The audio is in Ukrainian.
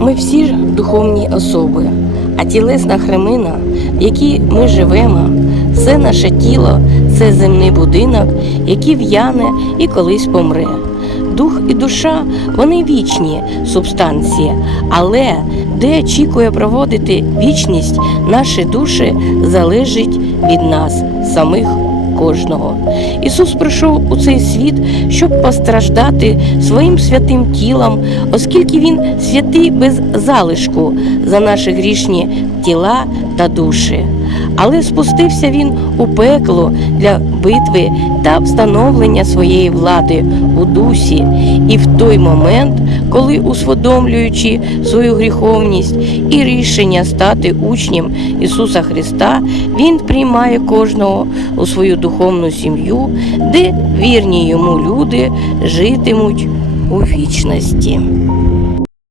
Ми всі ж духовні особи, а тілесна хремина, в якій ми живемо, все наше тіло це земний будинок, який в'яне і колись помре. Дух і душа вони вічні субстанції, але де очікує проводити вічність наші душі, залежить від нас, самих кожного. Ісус прийшов у цей світ, щоб постраждати своїм святим тілом, оскільки Він святий без залишку за наші грішні тіла та душі. Але спустився він у пекло для битви та встановлення своєї влади у дусі, і в той момент, коли, усвідомлюючи свою гріховність і рішення стати учнем Ісуса Христа, Він приймає кожного у свою духовну сім'ю, де вірні йому люди житимуть у вічності.